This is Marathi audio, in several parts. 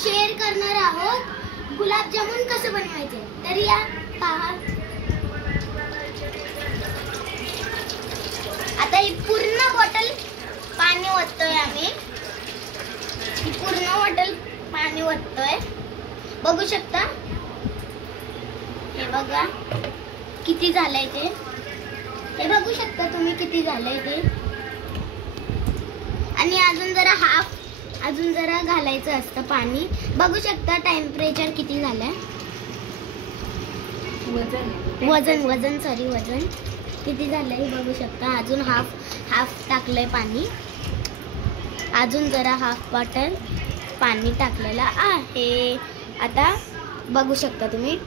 शेअर करणार आहोत गुलाबजामुन कसं बनवायचे. तर या पहा. आता ही पूर्ण बॉटल पाणी ओततोय आम्ही. ही पूर्ण बॉटल पाणी ओततोय. बघू शकता. हे बघा किती झालंय ते. हे बघू शकता तुम्ही किती झालंय ते. आणि अजून जरा घालायचं असतं पाणी. बघू शकता टेम्परेचर किती झालंय. वजन किती झालंय बघू शकता. अजून हाफ टाकलंय पाणी. अजून जरा हाफ बॉटल पाणी टाकलेलं आहे. आता बघू शकता तुम्ही.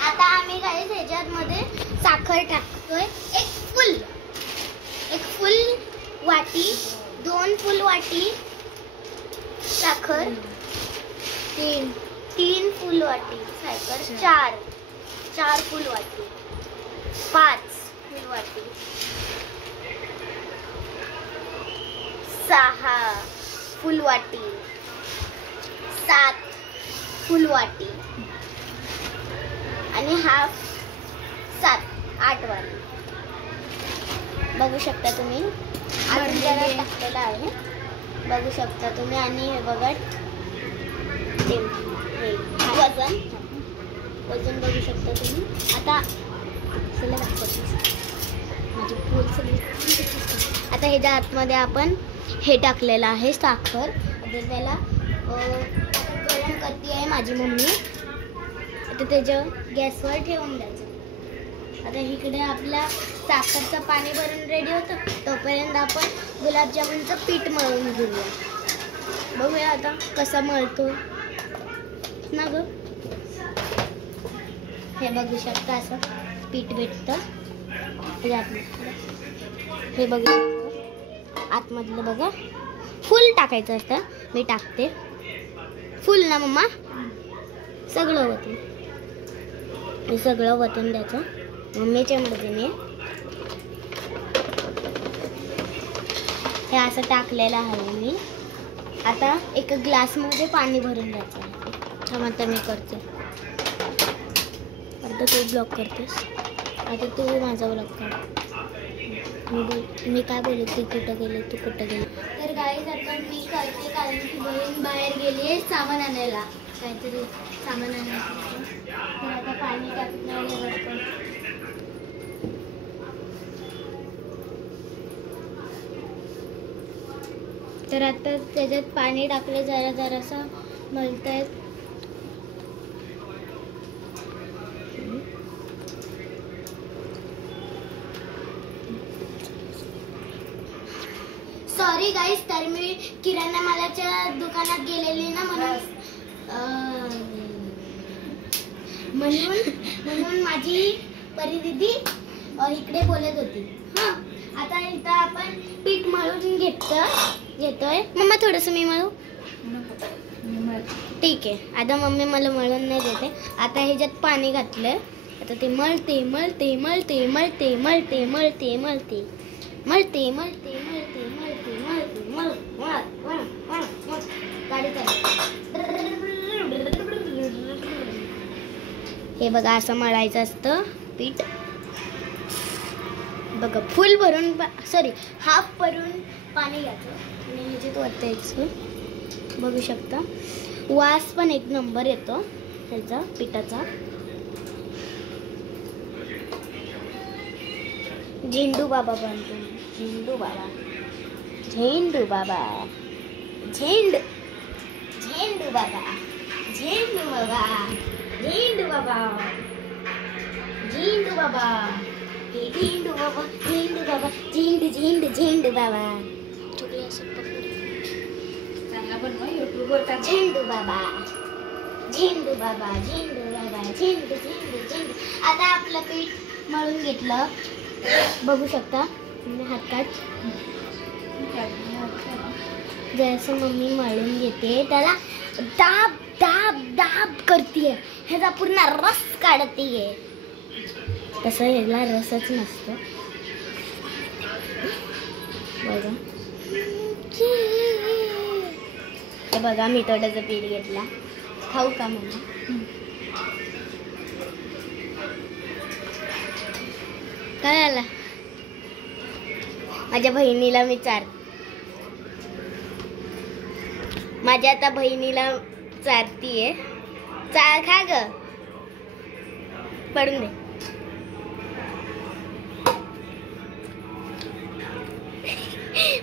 आता आम्ही गाईस ह्याच्यामध्ये साखर टाकतोय. एक फुल वाटी, 2 फुल वाटी साखर, 3 फुल वाटी साखर, 4 फुल वाटी, 5 फुल वाटी, 6 फुल वाटी, 7 फुल वाटी आणि हाफ 8 वाटी. बघू शकता तुम्ही. अजून जरा टाकलेला आहे बघू शकता तुम्ही. आणि हे बघा वजन बघू शकता तुम्ही. आता चला दाखवते माझी पोल सगळी. आता ह्याच्या आतमध्ये आपण हे टाकलेलं आहे साखर. आता त्याला गरम करते आहे माझी मम्मी. आता त्याचं गॅसवर ठेवून द्यायचं. आता इकडे आपला साखरचं पाणी भरून रेडी होतं. तोपर्यंत आपण गुलाबजामुनचं पीठ मळून घेऊया. बघूया आता कसा मळतो ना ग. हे बघू शकता असं पीठ भेटतं. हे बघू आतमधलं बघा. फुल टाकायचं असतं. मी टाकते फुल ना मम्मा. सगळं वतून हे सगळं वतून द्यायचं मम्मीच्या मर्जीने. हे असं टाकलेलं आहे मी. आता एक ग्लासमध्ये पाणी भरून द्यायचं आहे. आता मी करते. आता तू ब्लॉक करतेस. आता तू माझा ब्लॉक कर. मी काय बोलत तू कुठं गेले तू कुठं गेले. तर गाईज आता मी करते कारण की बहीण बाहेर गेली आहे सामान आणायला. काहीतरी सामान आणायचं. तर आता पाणी टाकणार. तर आता त्याच्यात पाणी टाकले. जरासं मळतायत. सॉरी गाईस. तर मी किराणा मालाच्या दुकानात गेलेली ना म्हणून माझी परिदीदी इकडे बोलत होती. आता इथं आपण पीठ मळून घेतोय. मम्मा थोडंसं मी मळू. ठीक आहे. आता मम्मी मला मळून नाही देते. आता ह्याच्यात पाणी घातलंय. आता ते मळते मळते मळते मळते मळते मळते मळते मळते मळते मळते मळते मळते मळ गाडी हे बघा असं मळायचं असतं पीठ. बघा फुल भरून हाफ भरून पाणी घ्यायचं आणि ह्याच्यात ओतायचं. बघू शकता. वास पण एक नंबर येतो ह्याचा पिठाचा. झेंडू बाबा बनतो. झेंडू बाबा झेंडू बाबा झेंडू बाबा झेंडू बाबा झेंडू बाबा झेंडू बाबा झेंडू बाबा झेंडू बाबा झेंडू झेंडू झेंडू बाबा. चुकलं असं चांगला बनवा यूट्यूबवर टाक. झेंडू बाबा झेंडू बाबा झेंडू बाबा झेंडू झेंडू झेंडू. आता आपलं पीठ मळून घेतलं. बघू शकता हातात. जसं मम्मी मळून घेते त्याला दाब दाब दाब करते. ह्याचा पूर्ण रस काढते. तसं ह्याला रसच नसतं. बघा हे बघा मी थोडंसं पीठ घेतला. खाऊ का मला? काय आला? माझ्या बहिणीला मी माझ्या आता बहिणीला चारतीये. चार खा ग, पडून दे.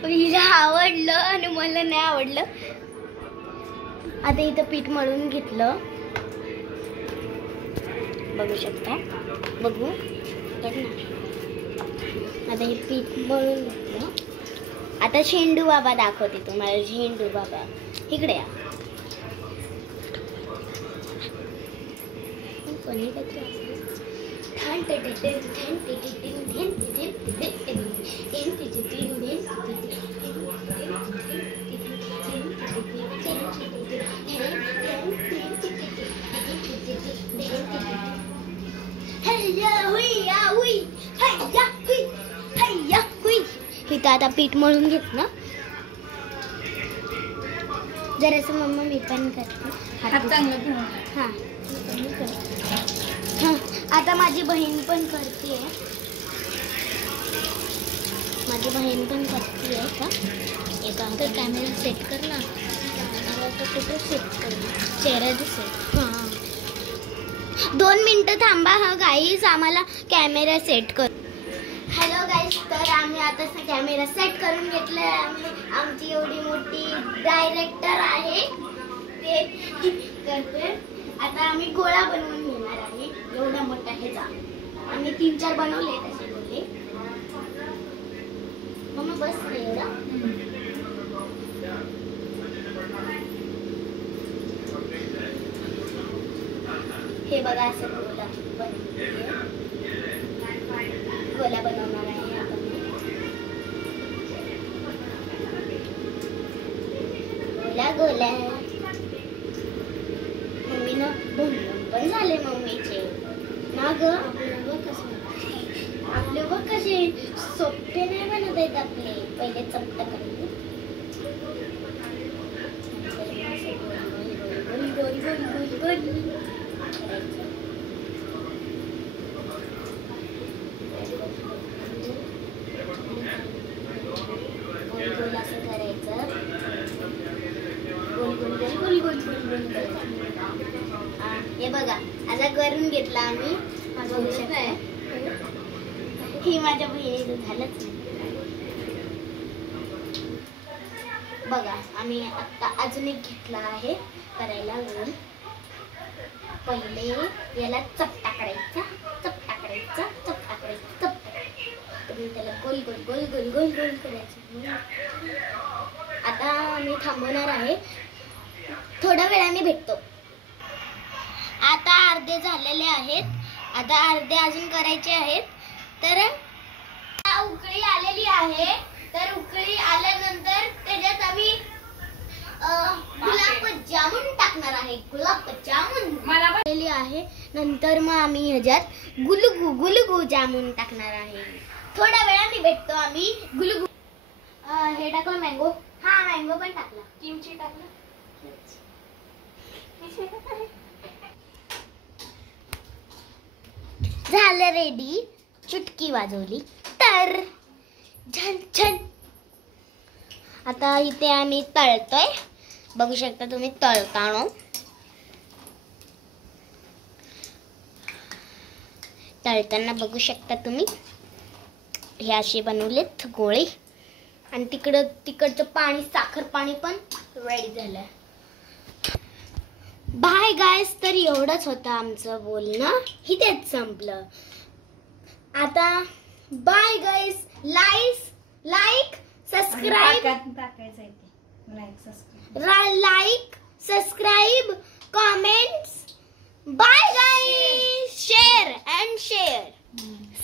हिला आवडलं आणि मला नाही आवडलं. आता इथं पीठ मळून घेतलं, बघू शकता. बघू आता हे पीठ मळून घेतलं. आता झेंडू बाबा दाखवते तुम्हाला. झेंडू बाबा इकडे या. इथं आता पीठ मळून घेतलं. जरासं मम्मा मी पण करते. हां हां आता माझी बहीण पण करते. माझी बहीण पण करते का? एका तर कॅमेरा सेट कर ना. कुठं सेट कर? चेहरा दिसेल. हां 2 मिनटं थांबा. हा गाईज आम्हाला कॅमेरा सेट कर. हॅलो गाईज, तर आम्ही आता कॅमेरा सेट करून घेतला. आमची एवढी मोठी डायरेक्टर आहे ते करते. आता आम्ही गोळा बनवून घेणार आहे. एवढा मोठा ह्याचा आम्ही 3-4 बनवले तसे गोळे. मग बस एवढा. हे बघा असं गोला बनवणार आहे आपण. गोला मम्मीनं पण झाले मम्मीचे ना ग. आपले बघ कसे सोपे नाही बनत आहेत आपले. पहिले चपटा करायचे. गोल असं करायचं. गोल हे बघा आता करून घेतला आम्ही. ही माझ्या बहिणीचं झालंच नाही. बघा आम्ही आता अजून एक घेतला आहे करायला गोल. पहिले याला चपटा करायचा. त्याला गोल गोल गोल गोल गोल गोल करायचं. आता आम्ही थांबवणार आहे. थोड्या वेळाने भेटतो. आता अर्धे झालेले आहेत. आता अर्धे अजून करायचे आहेत. तर उकळी आलेली आहे. तर उकळी आल्यानंतर त्याच्यात आम्ही गुलाब जामुन टाकणार आहे. गुलाब जामुन आलेली आहे. नंतर मग आम्ही ह्याच्यात गुलगू जामुन टाकणार आहे. थोड्या वेळाने भेटतो आम्ही. गुलगू हे टाकलं मँगो. हा मँगो पण टाकला. किमची टाकलं. झालं रेडी. चुटकी वाजवली तर छान छान. आता इथे आम्ही तळतोय. बघू शकता तुम्ही तळताना. तळताना बघू शकता तुम्ही. हे असे बनवलेत गोळे. आणि तिकडचं पाणी साखर पाणी पण रेडी झालंय. Bye guys. तर एवढंच होतं आमचं बोलणं. इथेच संपलं. आता bye guys. Like subscribe comments. Bye guys. Share and share.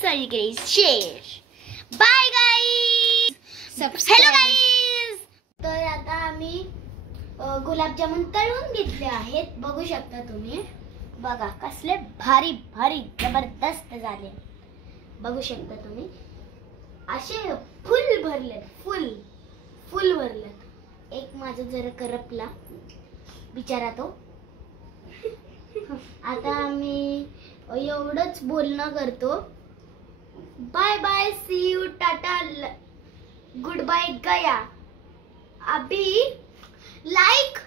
Sorry guys share. Bye guys. Hello guys. तर आता आम्ही गुलाबजामुन तळून घेतले आहेत. बघू शकता तुम्ही. बघा कसले भारी भारी जबरदस्त झाले. बघू शकता तुम्ही. असे फुल भरलेत, फुल भरलेत. एक माझा जरा करपला बिचारा तो. आता मी एवढंच बोलणं करतो. Bye bye, see you, tata, good bye गया. अभी लाइक